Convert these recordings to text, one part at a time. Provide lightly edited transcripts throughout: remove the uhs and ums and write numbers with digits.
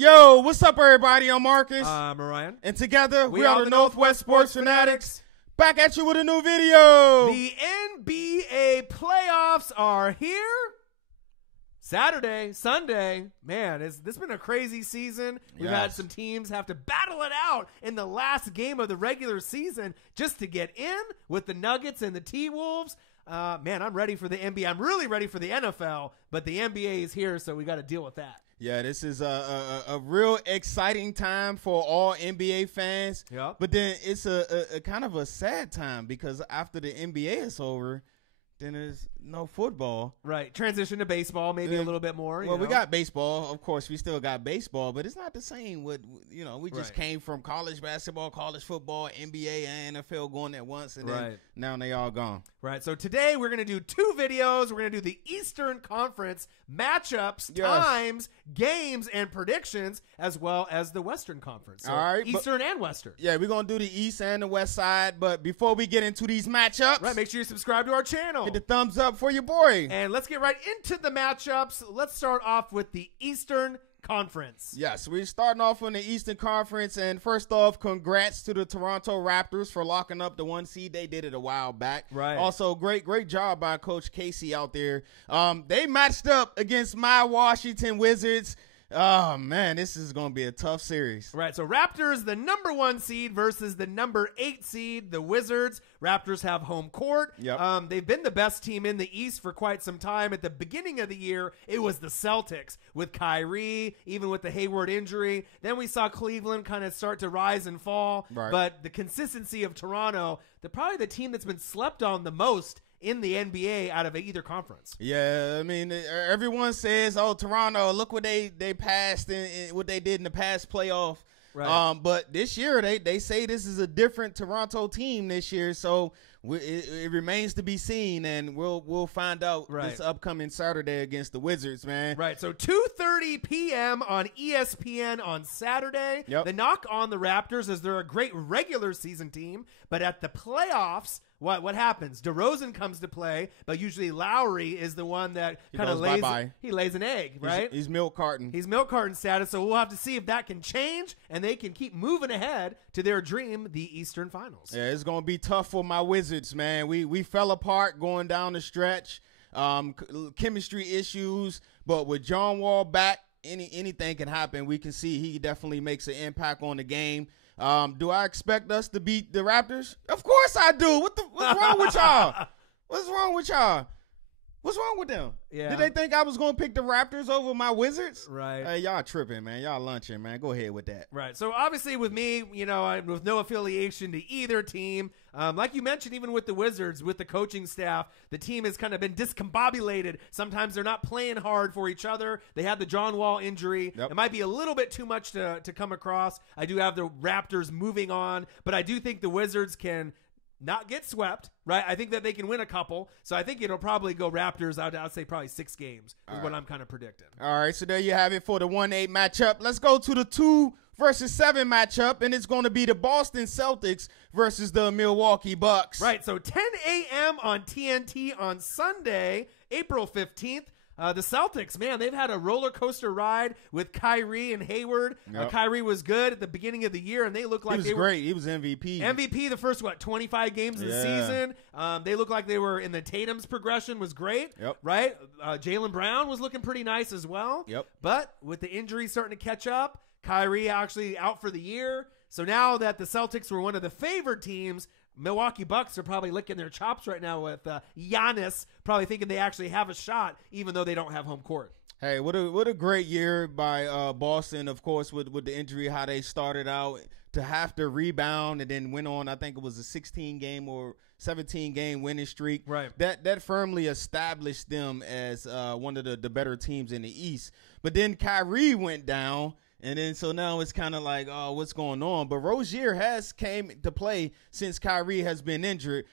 Yo, what's up, everybody? I'm Marcus. I'm Orion. And together, we are the Northwest Sports Fanatics. Back at you with a new video. The NBA playoffs are here. Saturday, Sunday. Man, this has been a crazy season. We've had some teams have to battle it out in the last game of the regular season just to get in with the Nuggets and the T-Wolves. Man, I'm ready for the NBA. I'm really ready for the NFL, but the NBA is here, so we got to deal with that. Yeah, this is a real exciting time for all NBA fans. Yep. But then it's a kind of a sad time because after the NBA is over, then there's no football. Right. Transition to baseball, maybe a little bit more. Well, we got baseball. Of course, we still got baseball, but it's not the same with, we just came from college basketball, college football, NBA, and NFL going at once, and then now they all gone. Right. So today we're going to do two videos. We're going to do the Eastern Conference matchups, times, games, and predictions, as well as the Western Conference. So all right. Eastern and Western. Yeah, we're going to do the East and the West side, but before we get into these matchups. Right. Make sure you subscribe to our channel. Hit the thumbs up for your boy. And let's get right into the matchups. Let's start off with the Eastern Conference. Yes, we're starting off on the Eastern Conference, and first off, congrats to the Toronto Raptors for locking up the 1 seed. They did it a while back. Right. Also, great job by Coach Casey out there. They matched up against my Washington Wizards. Oh, man, this is going to be a tough series. Right, so Raptors, the number 1 seed versus the number 8 seed, the Wizards. Raptors have home court. Yep. They've been the best team in the East for quite some time. At the beginning of the year, it was the Celtics with Kyrie, even with the Hayward injury. Then we saw Cleveland kind of start to rise and fall. Right. But the consistency of Toronto, they're probably the team that's been slept on the most in the NBA out of either conference. Yeah, I mean, everyone says, oh, Toronto, look what they passed and what they did in the past playoff. Right. But this year, they say this is a different Toronto team this year, so it remains to be seen, and we'll find out this upcoming Saturday against the Wizards, man. Right, so 2:30 p.m. on ESPN on Saturday. Yep. The knock on the Raptors is they're a great regular season team, but at the playoffs, what happens? DeRozan comes to play, but usually Lowry is the one that kind of lays an egg, right? He's milk carton. He's milk carton status, so we'll have to see if that can change and they can keep moving ahead to their dream, the Eastern Finals. Yeah, it's going to be tough for my Wizards, man. We fell apart going down the stretch. Chemistry issues, but with John Wall back, anything can happen. We can see he definitely makes an impact on the game. Do I expect us to beat the Raptors? Of course I do. What's wrong with y'all? What's wrong with y'all? What's wrong with them? Yeah. Did they think I was going to pick the Raptors over my Wizards? Right. Hey, y'all tripping, man. Y'all lunching, man. Go ahead with that. Right. So obviously with me, with no affiliation to either team, like you mentioned, even with the Wizards, with the coaching staff, the team has kind of been discombobulated. Sometimes they're not playing hard for each other. They had the John Wall injury. Yep. It might be a little bit too much to come across. I do have the Raptors moving on, but I do think the Wizards can not get swept, right? I think that they can win a couple. So I think it'll probably go Raptors. I'd say probably 6 games is what I'm kind of predicting. All right, so there you have it for the 1-8 matchup. Let's go to the 2 versus 7 matchup, and it's going to be the Boston Celtics versus the Milwaukee Bucks. Right, so 10 a.m. on TNT on Sunday, April 15th. The Celtics, man, they've had a roller coaster ride with Kyrie and Hayward. Yep. Kyrie was good at the beginning of the year, and they looked like they were great. He was MVP. MVP the first 25 games of the season. They looked like they were in the Tatum's progression was great. Yep. Right. Jaylen Brown was looking pretty nice as well. Yep. But with the injuries starting to catch up, Kyrie actually out for the year. So now that the Celtics were one of the favored teams, Milwaukee Bucks are probably licking their chops right now with Giannis, probably thinking they actually have a shot, even though they don't have home court. Hey, what a great year by Boston, of course, with the injury, how they started out to have to rebound and then went on, I think it was a 16-game or 17-game winning streak. Right. That firmly established them as one of the better teams in the East. But then Kyrie went down. And then so now it's kind of like, oh, what's going on? But Rozier has came to play since Kyrie has been injured.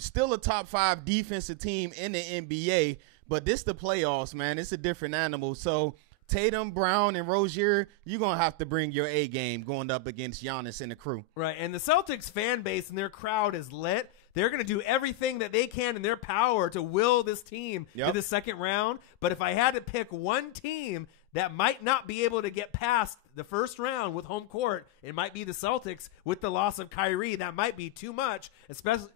Still a top 5 defensive team in the NBA. But this the playoffs, man. It's a different animal. So Tatum, Brown, and Rozier, you're going to have to bring your A game going up against Giannis and the crew. Right, and the Celtics fan base and their crowd is lit. They're going to do everything that they can in their power to will this team to the second round. But if I had to pick one team that might not be able to get past the first round with home court. It might be the Celtics with the loss of Kyrie. That might be too much, especially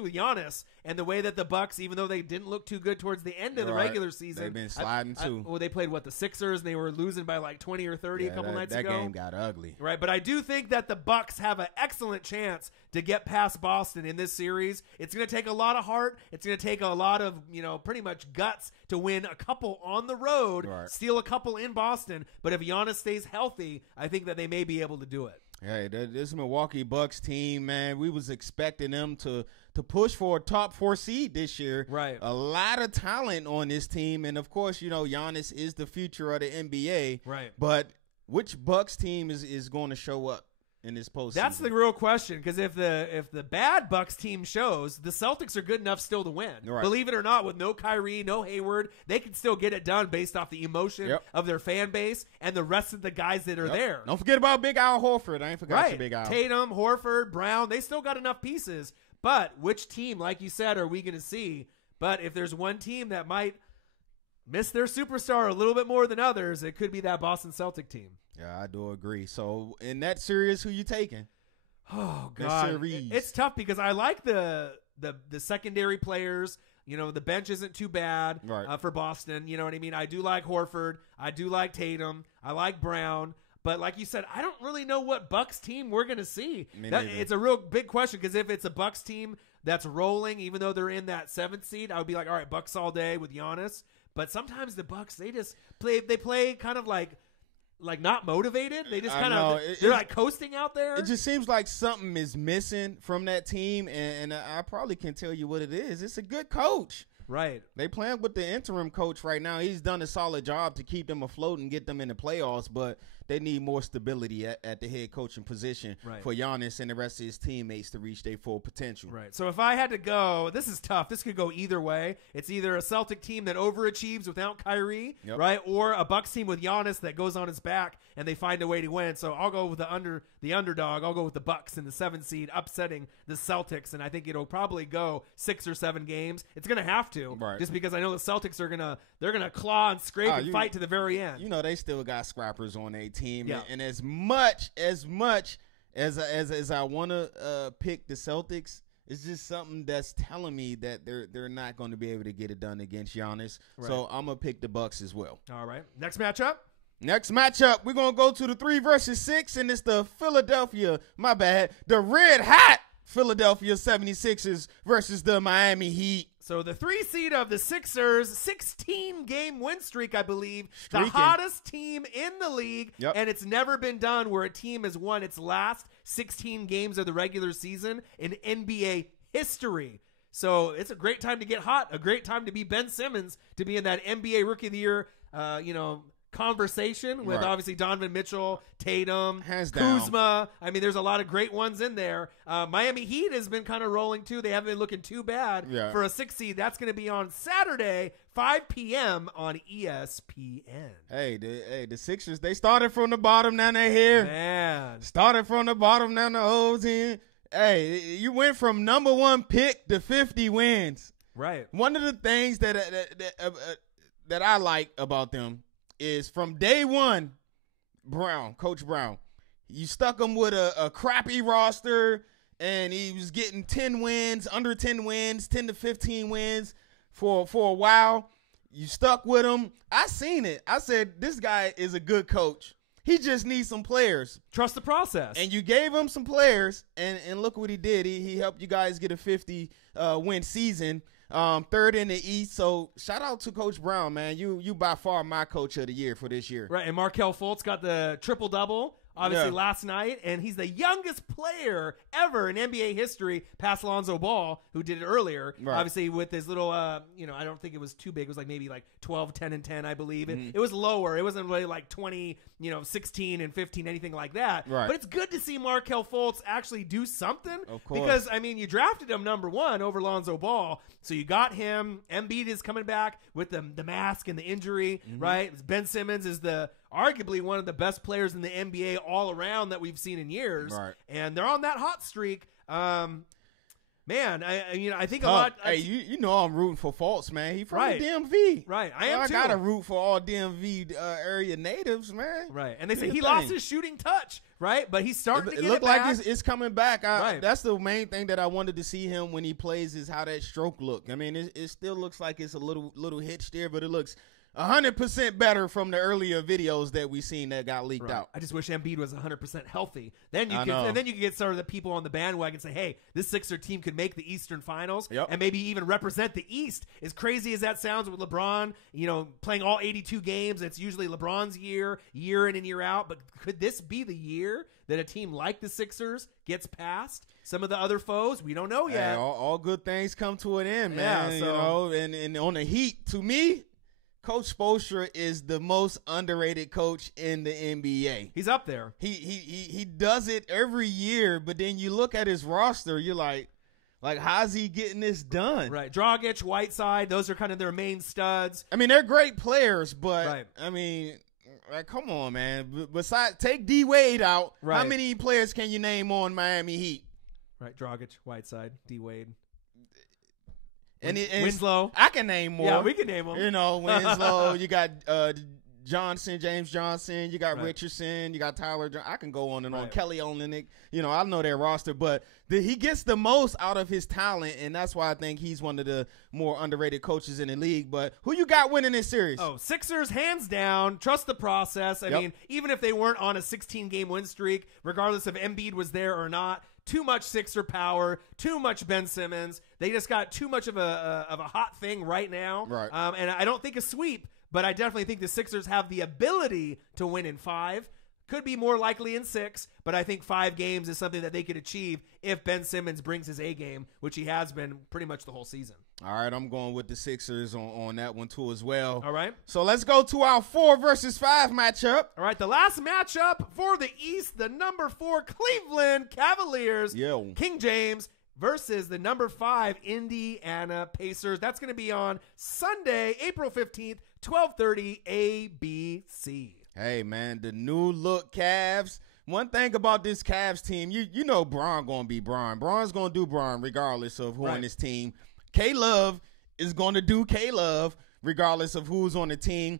with Giannis and the way that the Bucks, even though they didn't look too good towards the end of the regular season, they've been sliding too. They played the Sixers, and they were losing by like 20 or 30 a couple nights ago. That game got ugly, right? But I do think that the Bucks have an excellent chance to get past Boston in this series. It's going to take a lot of heart. It's going to take a lot of pretty much guts to win a couple on the road, steal a couple in Boston. But if Giannis stays healthy, I think that they may be able to do it. Hey, this Milwaukee Bucks team, man, we was expecting them to push for a top 4 seed this year. Right. A lot of talent on this team. And, of course, Giannis is the future of the NBA. Right. But which Bucks team is going to show up in this postseason? That's the real question, because if the bad Bucks team shows, the Celtics are good enough still to win. Right. Believe it or not, with no Kyrie, no Hayward, they can still get it done based off the emotion of their fan base and the rest of the guys that are there. Don't forget about Big Al Horford. I ain't forgot your Big Al. Tatum, Horford, Brown, they still got enough pieces. But which team, like you said, are we going to see? But if there's one team that might miss their superstar a little bit more than others, it could be that Boston Celtic team. Yeah, I do agree. So in that series, who you taking? Oh God, it's tough because I like the secondary players. The bench isn't too bad for Boston. You know what I mean? I do like Horford. I do like Tatum. I like Brown. But like you said, I don't really know what Bucks team we're going to see. It's a real big question, because if it's a Bucks team that's rolling, even though they're in that 7th seed, I would be like, all right, Bucks all day with Giannis. But sometimes the Bucks, they just play kind of like not motivated. They just kind of they're like coasting out there. It just seems like something is missing from that team, and I probably can tell you what it is. It's a good coach. Right. They playing with the interim coach right now. He's done a solid job to keep them afloat and get them in the playoffs, but they need more stability at the head coaching position for Giannis and the rest of his teammates to reach their full potential. Right. So if I had to go, this is tough. This could go either way. It's either a Celtic team that overachieves without Kyrie, right, or a Bucks team with Giannis that goes on his back and they find a way to win. So I'll go with the underdog. I'll go with the Bucks in the 7th seed, upsetting the Celtics, and I think it'll probably go 6 or 7 games. It's going to have to, just because I know the Celtics are they're gonna claw and scrape and fight to the very end. They still got scrappers on their team, and as much as I want to pick the Celtics, it's just something that's telling me that they're not going to be able to get it done against Giannis. So I'm gonna pick the Bucks as well. All right, next matchup, we're going to go to the 3 versus 6, and it's the the red hot Philadelphia 76ers versus the Miami Heat. So the 3 seed of the Sixers, 16-game win streak, I believe. Streaking. The hottest team in the league, and it's never been done where a team has won its last 16 games of the regular season in NBA history. So it's a great time to get hot, a great time to be Ben Simmons, to be in that NBA Rookie of the Year, conversation with obviously Donovan Mitchell, Tatum, Kuzma. I mean, there's a lot of great ones in there. Miami Heat has been kind of rolling too. They haven't been looking too bad for a 6 seed. That's going to be on Saturday, 5 p.m. on ESPN. Hey, the Sixers, they started from the bottom, now they're here. Man. Started from the bottom, now the whole team. Hey, you went from number 1 pick to 50 wins. Right. One of the things that I like about them is from day one, Coach Brown, you stuck him with a crappy roster, and he was getting 10 wins, under 10 wins, 10 to 15 wins for a while. You stuck with him. I seen it. I said, this guy is a good coach. He just needs some players. Trust the process. And you gave him some players, and look what he did. He helped you guys get a 50-win season. 3rd in the East. So shout out to Coach Brown, man. You by far my coach of the year for this year. Right, and Markelle Fultz got the triple-double, obviously, last night, and he's the youngest player ever in NBA history past Lonzo Ball, who did it earlier, obviously with his little, I don't think it was too big. It was like maybe like 12, 10, and 10, I believe. It was lower. It wasn't really like 20, 16 and 15, anything like that. Right. But it's good to see Markelle Fultz actually do something. Of course. Because, you drafted him number 1 over Lonzo Ball, so you got him. Embiid is coming back with the mask and the injury, right? Ben Simmons is arguably one of the best players in the NBA all around that we've seen in years. Right. And they're on that hot streak. Man, I think a lot. Hey, you know I'm rooting for Fultz, man. He from Right. the DMV. Right, I am too. I gotta root for all DMV area natives, man. Right, and they say Do he your lost thing. his shooting touch, right? But he's starting to It get look it like back. it's coming back. Right. That's the main thing that I wanted to see him when he plays is how that stroke look. I mean, it still looks like it's a little hitch there, but it looks 100% better from the earlier videos that we seen that got leaked out. I just wish Embiid was 100% healthy. Then you I can, know. and then you can get sort of the people on the bandwagon and say, "Hey, this Sixer team could make the Eastern Finals Yep. and maybe even represent the East." As crazy as that sounds, with LeBron, playing all 82 games, it's usually LeBron's year in and year out. But could this be the year that a team like the Sixers gets past some of the other foes? We don't know yet. Hey, all good things come to an end, Yeah, man. so- And on the Heat, to me, Coach Spoelstra is the most underrated coach in the NBA. He's up there. He does it every year, but then you look at his roster, you're like how's he getting this done? Right. Dragic, Whiteside, those are kind of their main studs. I mean, they're great players, but Right. I mean, come on, man. Besides, take D Wade out. Right. How many players can you name on Miami Heat? Right. Dragic, Whiteside, D Wade. And Winslow. I can name more. Yeah, we can name them. Winslow. You got James Johnson. You got Right. Richardson. You got Tyler. I can go on and on. Right. Kelly Olynyk. I know their roster, but he gets the most out of his talent, and that's why I think he's one of the more underrated coaches in the league. But who you got winning this series? Oh, Sixers, hands down. Trust the process. I Yep. mean, even if they weren't on a 16-game win streak, regardless if Embiid was there or not, too much Sixer power, too much Ben Simmons. They just got too much of a hot thing right now. Right. And I don't think a sweep, but I definitely think the Sixers have the ability to win in 5. Could be more likely in 6, but I think 5 games is something that they could achieve if Ben Simmons brings his A game, which he has been pretty much the whole season. All right, I'm going with the Sixers on that one too as well. All right. So let's go to our 4 versus 5 matchup. All right, the last matchup for the East, the number 4 Cleveland Cavaliers, Yo. King James versus the number 5 Indiana Pacers. That's going to be on Sunday, April 15th, 12:30 ABC. Hey, man, the new look Cavs. One thing about this Cavs team, you know Bron going to be Bron. Bron's going to do Bron regardless of who on his team. K-Love is going to do K-Love regardless of who's on the team.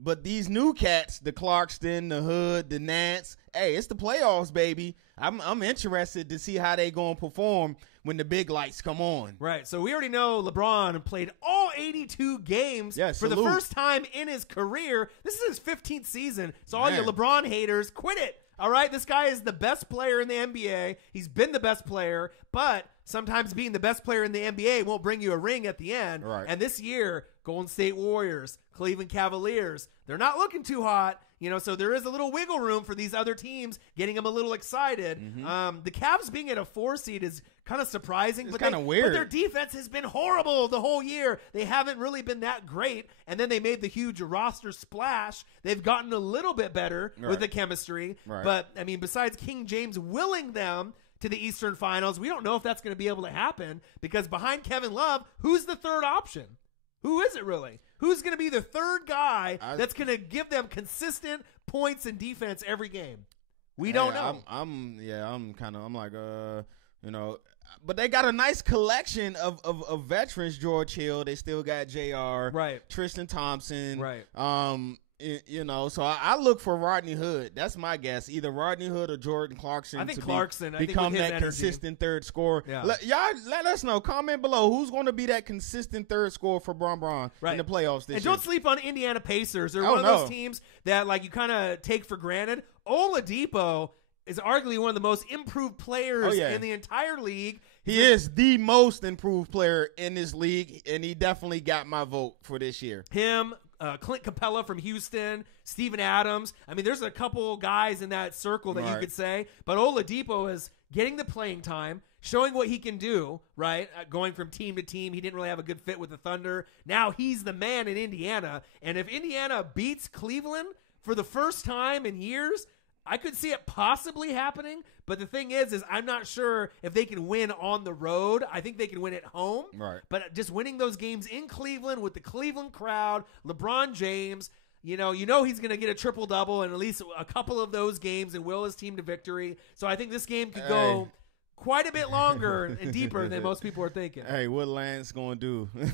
But these new cats, the Clarkston, the Hood, the Nance, hey, it's the playoffs, baby. I'm interested to see how they going to perform when the big lights come on. Right, so we already know LeBron played all 82 games for the first time in his career. This is his 15th season, so all you Man. LeBron haters, quit it. All right, this guy is the best player in the NBA. He's been the best player, but sometimes being the best player in the NBA won't bring you a ring at the end. Right. And this year, Golden State Warriors, Cleveland Cavaliers, they're not looking too hot. So there is a little wiggle room for these other teams, getting them a little excited. Mm-hmm. The Cavs being at a 4 seed is kind of surprising. It's but kinda weird. But their defense has been horrible the whole year. They haven't really been that great. And then they made the huge roster splash. They've gotten a little bit better with the chemistry. Right. But, I mean, besides King James willing them to the Eastern Finals, we don't know if that's going to be able to happen because behind Kevin Love, who's the third option? Who is it really? Who's going to be the third guy that's going to give them consistent points and defense every game? We don't know. But they got a nice collection of veterans. George Hill, they still got JR, Right. Tristan Thompson, Right. So I look for Rodney Hood. That's my guess. Either Rodney Hood or Jordan Clarkson. I think to Clarkson. I think become with his that energy. consistent third scorer. Yeah. Y'all let us know. Comment below who's going to be that consistent third scorer for Bron in the playoffs this And year. don't sleep on Indiana Pacers. They're Oh, one of no. those teams that you kind of take for granted. Oladipo is arguably one of the most improved players in the entire league. He is the most improved player in this league, and he definitely got my vote for this year. Him, Clint Capella from Houston, Steven Adams. I mean, there's a couple guys in that circle that you could say. But Oladipo is getting the playing time, showing what he can do, right? Going from team to team. He didn't really have a good fit with the Thunder. Now he's the man in Indiana. And if Indiana beats Cleveland for the first time in years, I could see it possibly happening, but the thing is I'm not sure if they can win on the road. I think they can win at home. Right. But just winning those games in Cleveland with the Cleveland crowd, LeBron James, you know he's going to get a triple-double in at least a couple of those games and will his team to victory. So I think this game could go quite a bit longer and deeper than most people are thinking. Hey, what Lance going to do? He's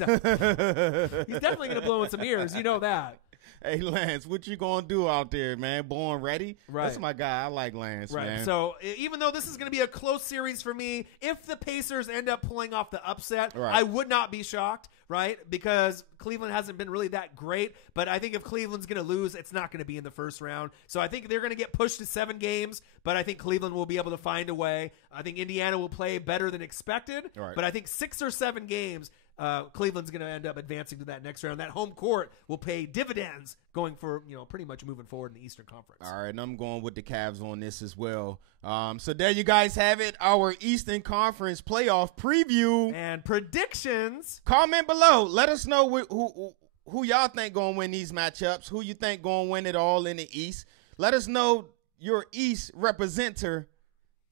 definitely going to blow in some ears. You know that. Hey, Lance, what you going to do out there, man? Born ready? Right. That's my guy. I like Lance, right. man. So even though this is going to be a close series for me, if the Pacers end up pulling off the upset, Right. I would not be shocked, right? Because Cleveland hasn't been really that great. But I think if Cleveland's going to lose, it's not going to be in the first round. So I think they're going to get pushed to 7 games, but I think Cleveland will be able to find a way. I think Indiana will play better than expected, Right. but I think 6 or 7 games, Cleveland's going to end up advancing to that next round. That home court will pay dividends going for, pretty much moving forward in the Eastern Conference. All right, and I'm going with the Cavs on this as well. So there you guys have it, our Eastern Conference playoff preview. And predictions. Comment below. Let us know who y'all think going to win these matchups, who you think going to win it all in the East. Let us know your East representative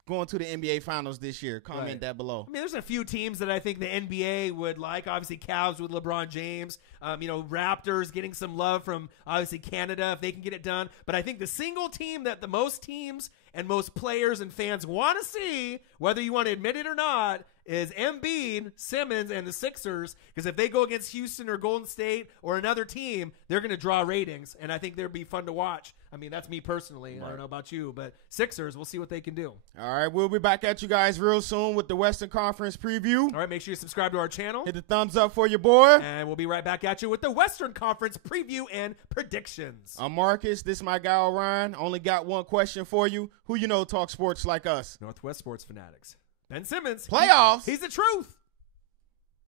going to the NBA Finals this year. Comment that below. I mean, there's a few teams that I think the NBA would like. Obviously, Cavs with LeBron James. Raptors getting some love from, obviously, Canada if they can get it done. But I think the single team that the most teams and most players and fans want to see, whether you want to admit it or not, is Embiid, Simmons, and the Sixers. Because if they go against Houston or Golden State or another team, they're going to draw ratings. And I think they'd be fun to watch. I mean, that's me personally. Right. I don't know about you, but Sixers, we'll see what they can do. All right, we'll be back at you guys real soon with the Western Conference preview. All right, make sure you subscribe to our channel. Hit the thumbs up for your boy. And we'll be right back at you with the Western Conference preview and predictions. I'm Marcus. This is my guy, Orion. Only got one question for you. Who you know talk sports like us? Northwest Sports Fanatics. Ben Simmons. Playoffs. He's the truth.